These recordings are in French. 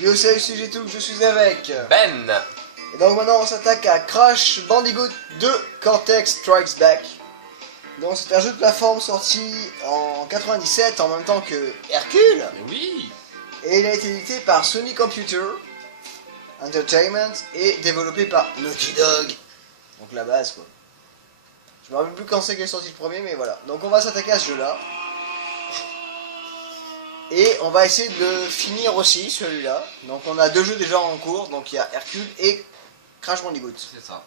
Yo salut c'est tout, je suis avec Ben. Et donc maintenant on s'attaque à Crash Bandicoot 2 Cortex Strikes Back. Donc c'est un jeu de plateforme sorti en 97 en même temps que Hercule. Mais oui. Et il a été édité par Sony Computer Entertainment et développé par Naughty Dog. Donc la base quoi. Je me rappelle plus quand c'est qu'est sorti le premier mais voilà. Donc on va s'attaquer à ce jeu là. Et on va essayer de le finir aussi celui-là. Donc on a deux jeux déjà en cours, donc il y a Hercule et Crash Bandicoot. C'est ça.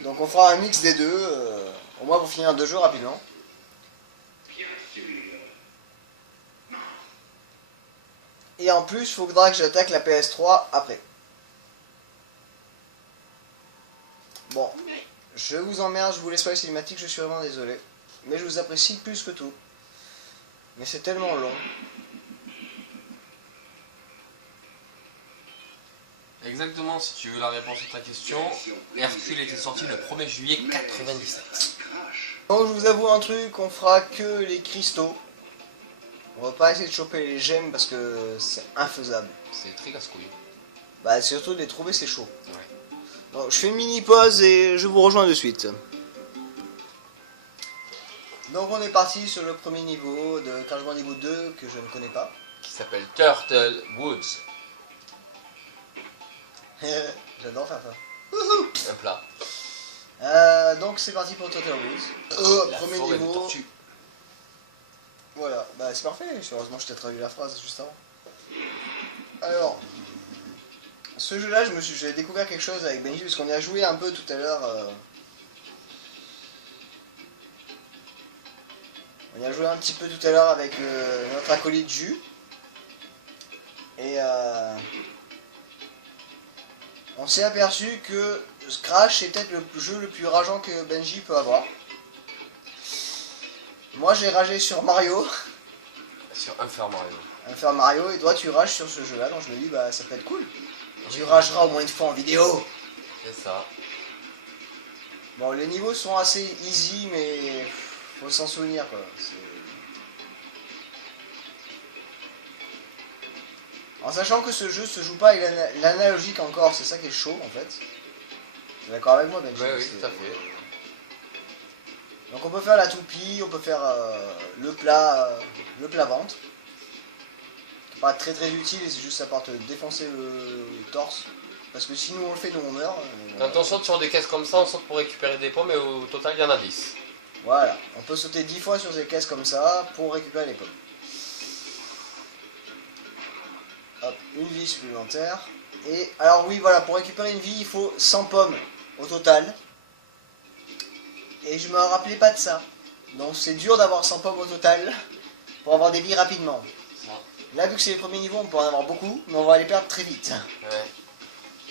Donc on fera un mix des deux, au moins pour finir deux jeux rapidement. Et en plus, il faudra que j'attaque la PS3 après. Bon, je vous emmerde, je vous laisse pas les cinématiques, je suis vraiment désolé. Mais je vous apprécie plus que tout. Mais c'est tellement long. Exactement, si tu veux la réponse à ta question, Hercule était sorti le 1er juillet 97. Donc je vous avoue un truc, on fera que les cristaux. On va pas essayer de choper les gemmes parce que c'est infaisable. C'est très casse-couille. Bah surtout de les trouver c'est chaud. Ouais. Donc je fais une mini pause et je vous rejoins de suite. Donc on est parti sur le premier niveau de Crash Bandicoot 2 que je ne connais pas. Qui s'appelle Turtle Woods. J'adore faire ça. Un plat. Donc c'est parti pour Turtle Woods. La Premier forêt de niveau. tortues. Voilà, bah c'est parfait, heureusement je t'ai traduit la phrase juste avant. Alors, ce jeu là j'ai découvert quelque chose avec Benji parce qu'on y a joué un peu tout à l'heure. On y a joué un petit peu tout à l'heure avec notre acolyte Jus. Et on s'est aperçu que Crash est peut-être le jeu le plus rageant que Benji peut avoir. Moi j'ai ragé sur Mario. Sur Super Mario. Faire Mario et toi tu rages sur ce jeu là, donc je me dis bah ça peut être cool. Tu rageras au moins une fois en vidéo. C'est ça. Bon les niveaux sont assez easy mais faut s'en souvenir quoi. En sachant que ce jeu se joue pas avec l'analogique encore, c'est ça qui est chaud en fait. Tu es d'accord avec moi Benji? Oui, tout à fait. Donc on peut faire la toupie, on peut faire le plat ventre. C'est pas très utile, c'est juste ça part te défoncer le torse. Parce que si nous on le fait, nous on meurt. Quand on saute sur des caisses comme ça, on saute pour récupérer des pommes et au total il y en a 10. Voilà, on peut sauter 10 fois sur des caisses comme ça pour récupérer les pommes. Hop, une vie supplémentaire. Et alors oui voilà, pour récupérer une vie il faut 100 pommes au total. Et je me rappelais pas de ça. Donc c'est dur d'avoir 100 pommes au total pour avoir des vies rapidement. Là vu que c'est les premiers niveaux on peut en avoir beaucoup, mais on va les perdre très vite. Ouais.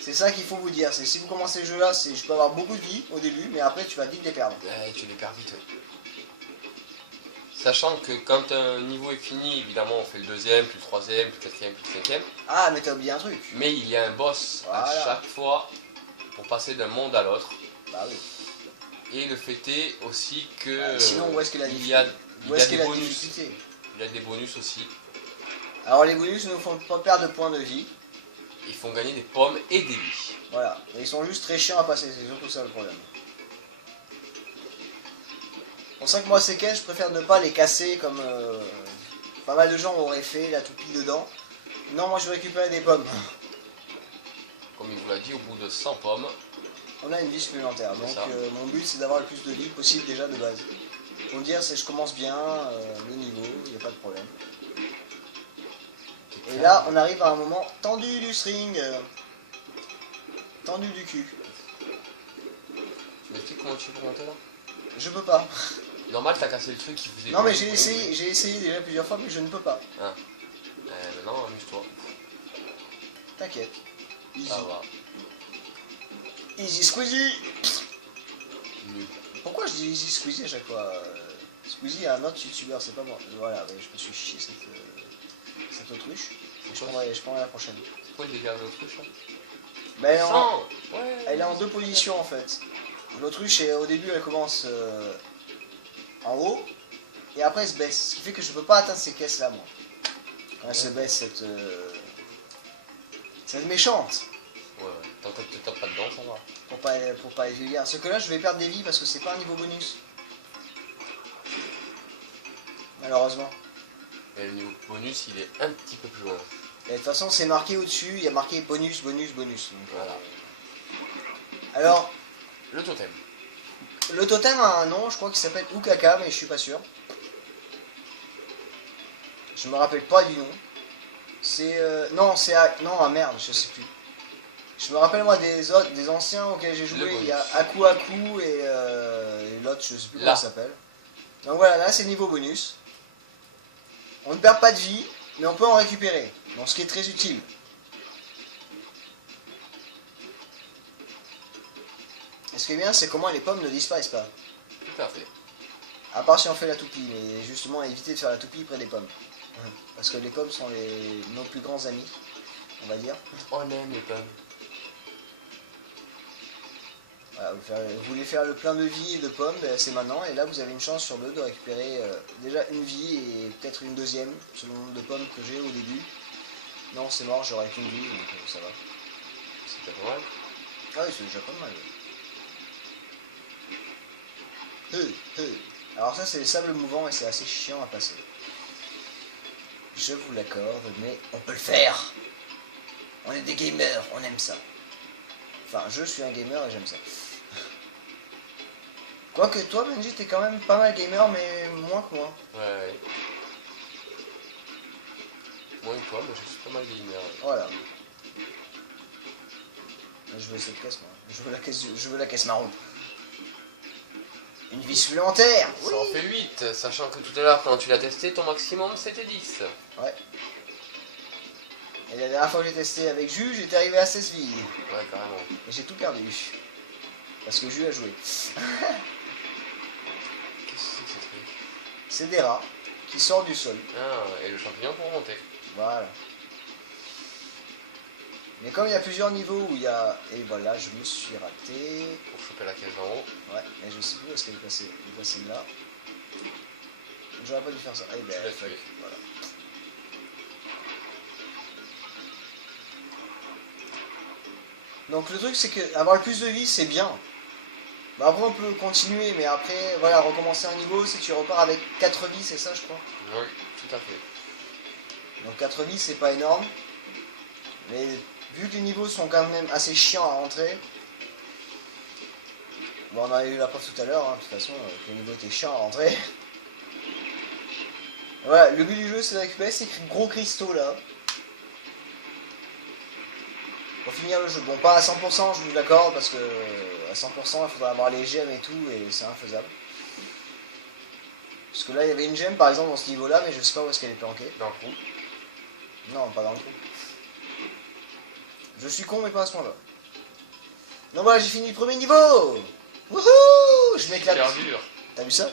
C'est ça qu'il faut vous dire, c'est si vous commencez le jeu là, je peux avoir beaucoup de vie au début, mais après tu vas vite les perdre. Ouais, tu les perds vite. Ouais. Sachant que quand un niveau est fini, évidemment on fait le deuxième, puis le troisième, puis le quatrième, puis le cinquième. Ah mais t'as oublié un truc. Mais il y a un boss à Voilà. chaque fois pour passer d'un monde à l'autre. Bah oui. Et le fait est aussi que sinon où est-ce qu'il a il y a des bonus. difficulté? Il y a des bonus aussi. Alors les bonus ne nous font pas perdre de points de vie. Ils font gagner des pommes et des vies. Voilà, mais ils sont juste très chiants à passer, c'est surtout ça le problème. C'est pour ça que moi ces caisses, je préfère ne pas les casser comme pas mal de gens auraient fait, la toupie dedans. Non, moi je vais récupérer des pommes. Comme il vous l'a dit, au bout de 100 pommes, On a une vie supplémentaire, donc ça. mon but c'est d'avoir le plus de vie possible déjà de base. Pour dire, c'est je commence bien le niveau, il n'y a pas de problème. Et là, on arrive à un moment tendu du string. Tendu du cul. tu m'expliques comment tu peux monter là? Je peux pas. Normal, t'as cassé le truc qui faisait. Non mais j'ai essayé déjà plusieurs fois, mais je ne peux pas. Ah. Maintenant, amuse-toi. T'inquiète. Easy. Ça va. Easy squeezy. Nul. Pourquoi je dis easy squeezy à chaque fois? Squeezy est un autre youtubeur, c'est pas moi. Voilà, ouais, je me suis chié cette autruche. Je prendrai la prochaine. C'est quoi le délire de l'autruche là? Ben, Ouais. elle est en deux positions en fait. L'autruche, au début, elle commence en haut, et après elle se baisse. Ce qui fait que je peux pas atteindre ces caisses là, moi. Quand elle se baisse, Ça va être méchante. Ouais, tant que tu te tapes pas dedans, ça va. Pour pas être vulgaire. Ce que là, je vais perdre des vies parce que c'est pas un niveau bonus. Malheureusement. Et le niveau bonus, il est un petit peu plus loin. Et de toute façon, c'est marqué au-dessus, il y a marqué bonus, bonus, bonus. Donc, Voilà. alors, Le totem. le totem a un nom, je crois qu'il s'appelle Ukaka, mais je suis pas sûr. Je me rappelle pas du nom. C'est non, c'est non, ah merde, je sais plus. Je me rappelle moi des autres, des anciens auxquels j'ai joué. Il y a Aku Aku et l'autre, je sais plus comment il s'appelle. Donc voilà, là c'est le niveau bonus. On ne perd pas de vie, mais on peut en récupérer. Donc ce qui est très utile. Et ce qui est bien, c'est comment les pommes ne disparaissent pas. Tout à fait. À part si on fait la toupie, mais justement éviter de faire la toupie près des pommes. Parce que les pommes sont nos plus grands amis, on va dire. On aime les pommes. Voilà, vous voulez faire le plein de vie et de pommes, ben c'est maintenant. Et là, vous avez une chance sur deux de récupérer déjà une vie et peut-être une deuxième, selon le nombre de pommes que j'ai au début. Non, c'est mort, j'aurais qu'une vie, donc ça va. C'est pas mal. Ah oui, c'est déjà pas mal. Alors ça, c'est les sables mouvants et c'est assez chiant à passer. Je vous l'accorde, mais on peut le faire. On est des gamers, on aime ça. Enfin, je suis un gamer et j'aime ça. Quoique toi, Benji, t'es quand même pas mal gamer, mais moins que moi. Ouais. Moins que toi, mais je suis pas mal gamer. Voilà. Je veux cette caisse, moi. Je veux la caisse marron. Une vie supplémentaire. Ça en fait 8, sachant que tout à l'heure, quand tu l'as testé, ton maximum c'était 10. Ouais. Et la dernière fois que j'ai testé avec Jus, j'étais arrivé à 16 vies. Ouais, carrément. Et j'ai tout perdu. Parce que Jus a joué. Qu'est-ce que c'est que ce truc? C'est des rats qui sortent du sol. Ah, et le champignon pour monter. Voilà. Mais comme il y a plusieurs niveaux où il y a... Et voilà, je me suis raté. Pour choper la caisse en haut. Ouais, mais je sais plus où est-ce qu'elle est passée. Elle est passée là. J'aurais pas dû faire ça. Eh ben, Tu l'as fait. voilà. Donc le truc c'est que avoir le plus de vie c'est bien. Bah, après on peut continuer, mais après voilà, recommencer un niveau si tu repars avec 4 vies, c'est ça je crois. Oui, tout à fait. Donc 4 vies c'est pas énorme. Mais vu que les niveaux sont quand même assez chiants à rentrer. Bon on a eu la preuve tout à l'heure, hein, de toute façon, que le niveau était chiant à rentrer. Voilà, le but du jeu c'est de récupérer ces gros cristaux là. Pour finir le jeu. Bon, pas à 100%, je vous l'accorde, parce que à 100%, il faudrait avoir les gemmes et tout, et c'est infaisable. Parce que là, il y avait une gemme, par exemple, dans ce niveau-là, mais je sais pas où est-ce qu'elle est planquée. Dans le trou. Non, pas dans le trou. Je suis con, mais pas à ce moment-là. Donc voilà, j'ai fini le premier niveau. Wouhou, je m'éclate. Super dur. T'as vu ça?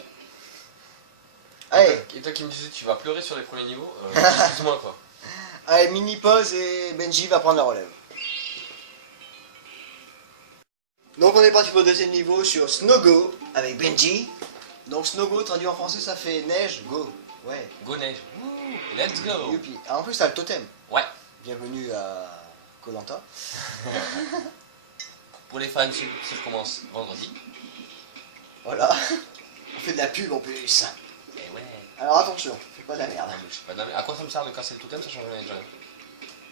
Allez, Et toi qui me disais tu vas pleurer sur les premiers niveaux, excuse-moi quoi. allez, mini pause et Benji va prendre la relève. Donc on est parti pour le deuxième niveau sur Snowgo avec Benji. Donc Snowgo traduit en français ça fait neige, go. Ouais. Go neige. Wouh, let's go. Youpi. Ah, en plus t'as le totem. Ouais. Bienvenue à Koh-Lanta. Pour les fans, ça recommence vendredi. Voilà. On fait de la pub en plus. Et ouais. Alors attention, fais pas de la merde. Non, mais je sais pas, non, mais à quoi ça me sert de casser le totem, ça change rien déjà.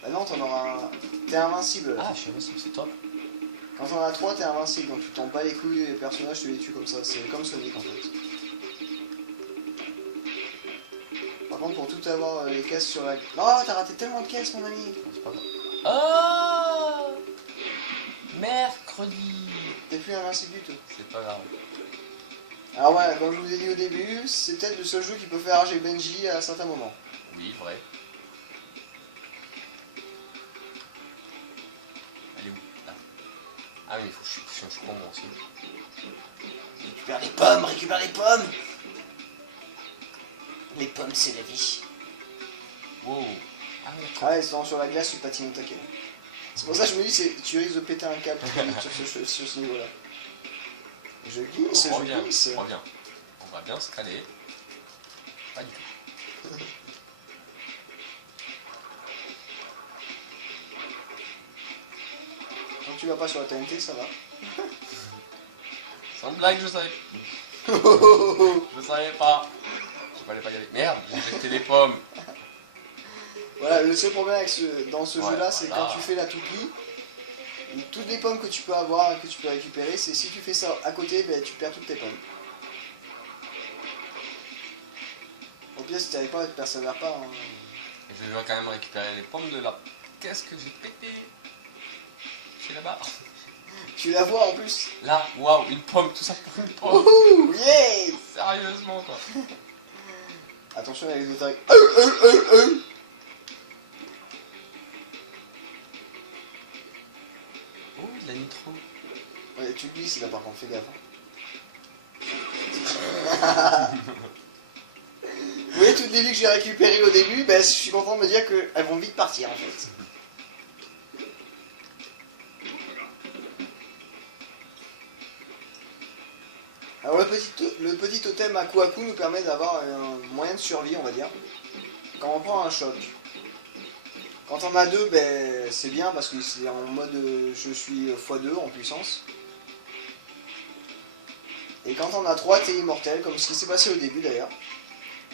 Bah non, t'en auras un... T'es invincible là. Ah, je sais pas si c'est top. Quand t'en as 3, t'es invincible, donc tu t'en bats les couilles les personnages, tu les tues comme ça. C'est comme Sonic en fait. Par contre, pour tout avoir les caisses sur la... Non, t'as raté tellement de caisses, mon ami. C'est pas grave. Oh, mercredi. T'es plus invincible du tout. C'est pas grave. Alors voilà, comme je vous ai dit au début, c'est peut-être le seul jeu qui peut faire rager Benji à certains moments. Oui, vrai. Elle est où? Là. Ah oui, il faut que je suis con moi aussi. Récupère les pommes, récupère les pommes. Les pommes, c'est la vie. Wow. Ah oui, d'accord. Ah, elles sont sur la glace, tu patines au taquet. C'est pour ça que je me dis, tu risques de péter un câble sur ce niveau-là. Je glisse, On je revient, glisse. on revient. On va bien se caler. Pas du tout. vas pas sur la TNT, ça va. Sans blague, je savais. Je savais pas. Je fallait pas y aller. Merde, j'ai jeté les pommes. Voilà, le seul problème avec dans ce Ouais, jeu-là, c'est voilà. quand tu fais la toupie, toutes les pommes que tu peux avoir, que tu peux récupérer, c'est si tu fais ça à côté, ben, tu perds toutes tes pommes. Au pire, si tu n'arrives pas, tu persévères pas. Hein. Et je vais quand même récupérer les pommes de là. Qu'est-ce que j'ai pété? C'est là-bas. Tu la vois en plus. Là, waouh, une pomme, tout ça pour une pomme. Wouhou, yeah. Sérieusement, quoi. Attention, il y a les autres. Oh, de la nitro. Ouais, tu glisses là par contre, fais gaffe. Vous voyez toutes les vies que j'ai récupérées au début, ben, je suis content de me dire qu'elles vont vite partir en fait. Alors le petit totem à coup nous permet d'avoir un moyen de survie, on va dire, quand on prend un choc. Quand on a deux, ben, c'est bien parce que c'est en mode je suis x2 en puissance. Et quand on a 3, t'es immortel, comme ce qui s'est passé au début d'ailleurs.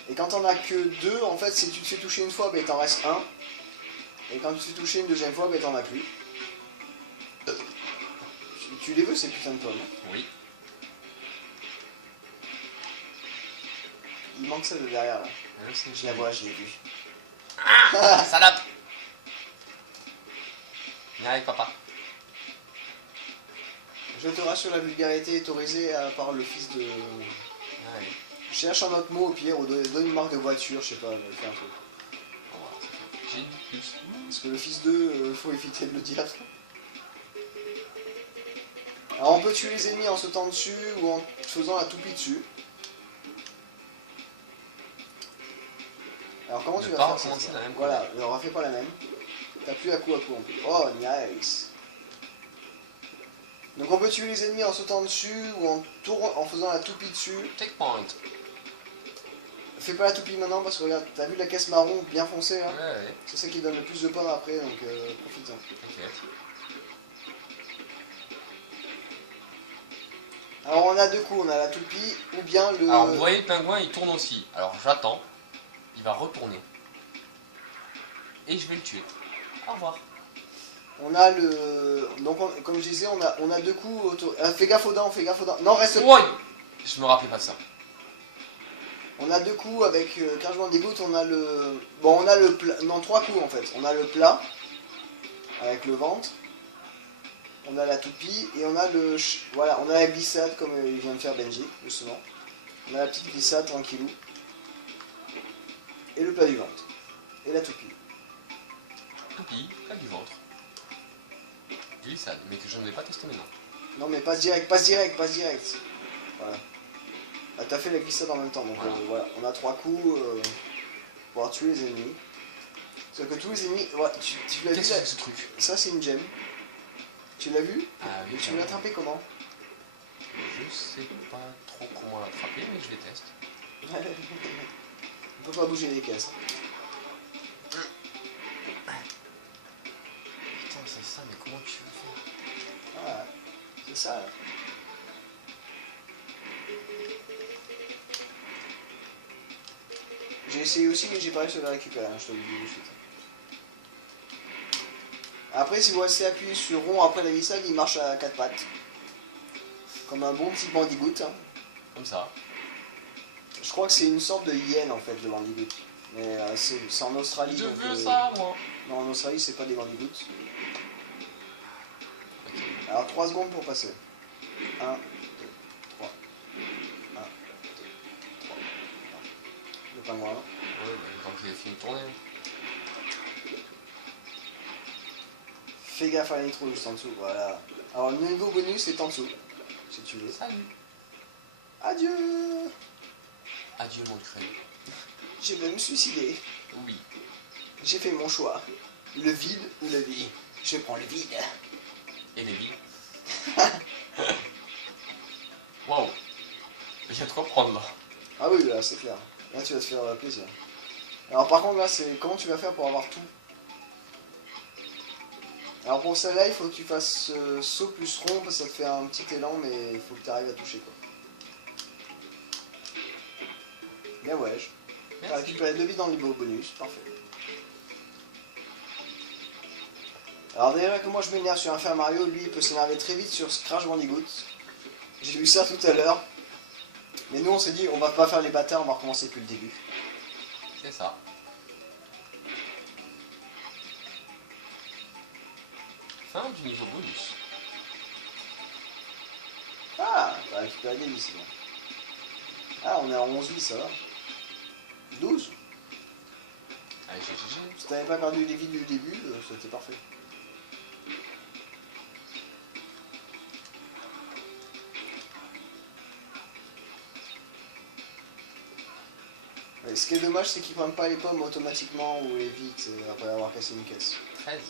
Et quand on a que 2, en fait, si tu te fais toucher une fois, ben t'en restes 1. Et quand tu te fais toucher une deuxième fois, ben t'en as plus. Tu les veux ces putains de pommes? Oui. Il manque ça de derrière là. Je la vois, je l'ai vu. Ah, salope. Viens avec papa. Je te rassure, la vulgarité est autorisée par le fils de... Allez. Cherche un autre mot au pire, ou donne une marque de voiture, je sais pas, fais un truc. Bon, voilà, c'est fait. J'ai une plus. Parce que le fils de, faut éviter de le dire. Alors on peut tuer les ennemis en sautant dessus ou en faisant la toupie dessus. Alors comment tu vas faire recommencer la même. Voilà, ne refais pas la même. T'as plus à coup en plus. Oh, nice. Donc on peut tuer les ennemis en sautant dessus ou en faisant la toupie dessus. Take point. Fais pas la toupie maintenant parce que regarde, t'as vu la caisse marron bien foncée là? Ouais. C'est ça qui donne le plus de pommes après, donc profite-en. Ok. Alors on a deux coups, on a la toupie ou bien le... Alors vous voyez le pingouin il tourne aussi. Alors j'attends. Il va retourner. Et je vais le tuer. Au revoir. On a le... Donc comme je disais, on a deux coups autour... fais gaffe aux dents, fais gaffe aux dents. Non, reste... Oui. Je me rappelais pas de ça. On a deux coups avec Crash Bandicoot, on a le... Bon, on a le plat... Non, trois coups en fait. On a le plat, avec le ventre. On a la toupie, et on a le... Voilà, on a la glissade, comme il vient de faire Benji, justement. On a la petite glissade, tranquillou. Et le plat du ventre. Et la toupie. Toupie, plat du ventre. Glissade, mais que je ne vais pas tester maintenant. Non mais passe direct, passe direct, passe direct. Voilà. Ah, t'as fait la glissade en même temps, donc voilà. On a trois coups pour pouvoir tuer les ennemis. Sauf que tous les ennemis... Ouais, tu l'as vu Qu'est-ce que c'est que ce truc? Ça c'est une gemme. Tu l'as vu? Ah oui. Tu veux l'attraper comment? Je sais pas trop comment l'attraper, mais je les teste. On peut pas bouger les caisses. Putain, c'est ça, mais comment tu veux faire? Ah, c'est ça. Là. J'ai essayé aussi, mais j'ai pas réussi à la récupérer, hein, je te le dis tout de suite. Après, si vous restez appuyé sur rond après la glissade, il marche à quatre pattes. Comme un bon petit bandigoot. Hein. Comme ça. Je crois que c'est une sorte de hyène en fait, le bandigoot. Mais c'est en Australie. Je donc, veux ça, moi. Non, en Australie, c'est pas des bandicoots. Ok. Alors 3 secondes pour passer. 1, 2, 3. 1, 2, 3. Le pingouin. Ouais, bah, tant qu'il a fini de tourner. Fais gaffe à la nitro juste en dessous, voilà. Alors le niveau bonus est en dessous, si tu veux. Salut. Adieu. Adieu, mon crâne. Je vais me suicider. Oui. J'ai fait mon choix. Le vide ou la vie. Je prends le vide. Et les billes. Waouh. Il y a de quoi prendre là. Ah oui, là, c'est clair. Là, tu vas te faire plaisir. Alors par contre, là, c'est comment tu vas faire pour avoir tout? Alors pour celle-là, il faut que tu fasses saut plus rond, parce que ça te fait un petit élan, mais il faut que tu arrives à toucher quoi. Bien ouais, t'as Merci. récupéré 2 vies dans le niveau bonus, parfait. Alors déjà que moi je m'énerve sur un Fer Mario, lui il peut s'énerver très vite sur Crash Bandicoot. J'ai vu ça tout à l'heure. Mais nous on s'est dit on va pas faire les bâtards, on va recommencer depuis le début. C'est ça. Fin du niveau bonus. Ah, t'as récupéré des vies, c'est bon. Ah, on est à 11 vies, ça va. 12. Allez, GG. Si t'avais pas perdu les vies du début, c'était parfait. Ouais, ce qui est dommage, c'est qu'ils prennent pas les pommes automatiquement ou les vies après avoir cassé une caisse. 13.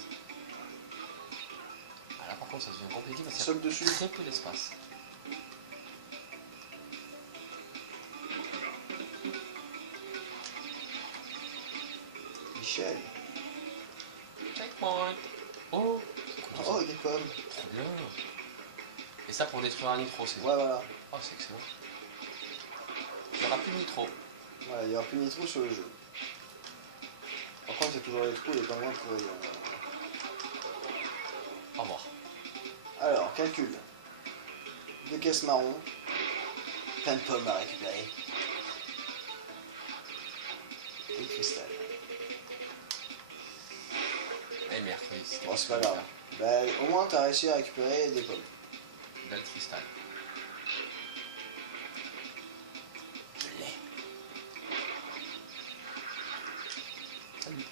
Ah, là par contre ça devient compliqué parce qu'il y Saute dessus. a très peu d'espace. Michel. Checkpoint. Oh. Oh, des pommes. Trop bien. Et ça pour détruire un nitro, c'est Ouais, voilà. Oh, c'est excellent. Il n'y aura plus de nitro. Voilà, il y aura plus de nitro sur le jeu. Par contre, il y a toujours les trous, il est pas loin de courir. Au revoir. Alors, calcul. 2 caisses marron. Plein de pommes à récupérer. Et le cristal. Et mercredi, c'était Bon, c'est pas grave. Bah, au moins, t'as réussi à récupérer des pommes. Belle cristal. Je l'ai. Salut.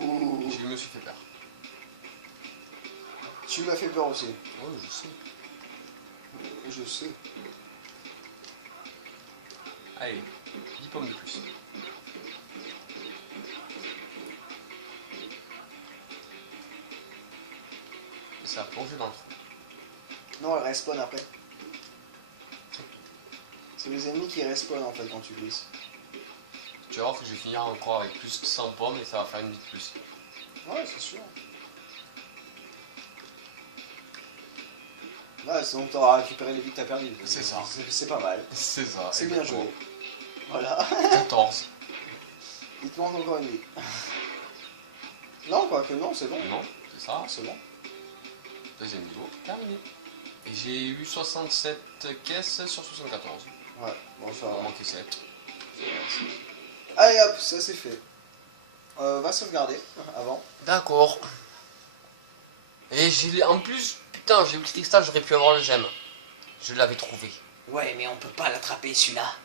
Ouh. Je me suis fait peur. Tu m'as fait peur aussi. Oh, je sais. Je sais. Allez, 10 pommes de plus. Et ça a plongé dans le trou. Non, elle respawn après. C'est les ennemis qui respawn en fait quand tu glisses. Tu vas voir que je vais finir encore avec plus de 100 pommes et ça va faire une vie de plus. Ouais, c'est sûr. Ouais, sinon t'auras récupéré les vies que t'as perdues. C'est ça. C'est pas mal. C'est ça. C'est bien exactement. joué. Voilà. 14. Il te manque encore une vie. Non, quoique non, c'est bon. Non, c'est ça. Ah, c'est bon. Deuxième niveau, terminé. Et j'ai eu 67 caisses sur 74. Ouais, bon, ça On en va. manquait 7. Allez hop, ça c'est fait. Va sauvegarder avant. D'accord. Et j'ai en plus, putain, j'ai eu le cristal, j'aurais pu avoir le gemme. Je l'avais trouvé. Ouais, mais on peut pas l'attraper celui-là.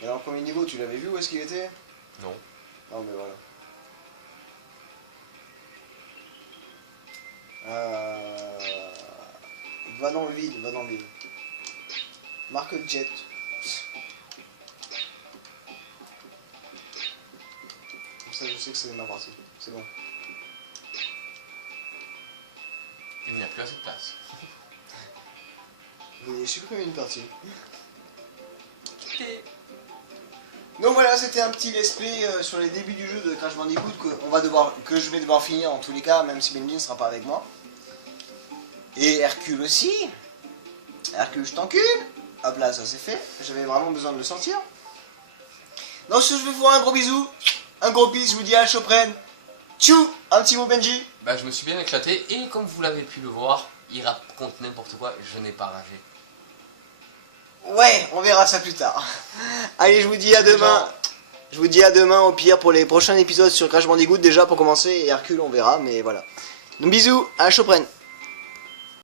Et alors, premier niveau, tu l'avais vu où est-ce qu'il était? Non. Non, mais voilà. Va dans le vide, va dans le vide. Marque jet. Comme ça, je sais que c'est ma partie. C'est bon. Il n'y a plus assez de place. J'ai supprimé une partie. Donc voilà, c'était un petit let's play sur les débuts du jeu de Crash Bandicoot que je vais devoir finir en tous les cas, même si Benji ne sera pas avec moi. Et Hercule aussi. Hercule, je t'encule. Hop là, ça c'est fait. J'avais vraiment besoin de le sortir. Donc je vais vous faire un gros bisou. Un gros bis, je vous dis à la prochaine. Tchou. Un petit mot Benji. Bah, je me suis bien éclaté et comme vous l'avez pu le voir, il raconte n'importe quoi, je n'ai pas ragé. Ouais, on verra ça plus tard. Allez, je vous dis à demain. Je vous dis à demain au pire pour les prochains épisodes sur Crash Bandicoot déjà pour commencer. Et Hercule, on verra, mais voilà. Donc bisous, à la prochaine.